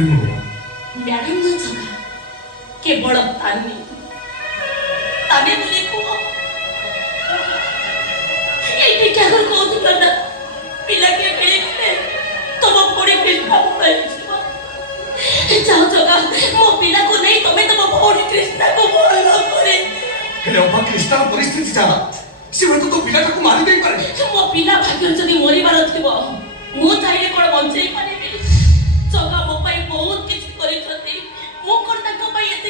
madam ନ ଜଗା କେବଳ ତାନି ତାନେ ବୋଲି କୁହ ଏଇଠି କାଗର କହୁଥିଲ ନା ପିଲାକେ ମିଳିଲେ ତମ ପଡ଼ି କୃଷ୍ଣାକୁ ପାଇଯିବ ଯାଅ ଜଗା ମୋ ପିଲାକୁ ନେଇ ତମେ ତମ ଭଉଣୀ କୃଷ୍ଣାକୁ ଭଲ କରି ହେଲେ ଅପା କୃଷ୍ଣାର ପରିସ୍ଥିତି ଯାହା ସେ ହୁଏତ ତୋ ପିଲାଟାକୁ ମାରି ଦେଇପାରେ ମୋ ପିଲା ଭାଗ୍ୟରେ ଯଦି ମରିବାର ଥିବ ମୁଁ ଚାହିଁଲେ କଣ ବଞ୍ଚେଇ ପାରିବି ଜଗା ମୋ ପାଇଁ ବହୁତ କିଛି କରିଛନ୍ତି ମୁଁ କଣ ତାଙ୍କ ପାଇଁ ଏତେ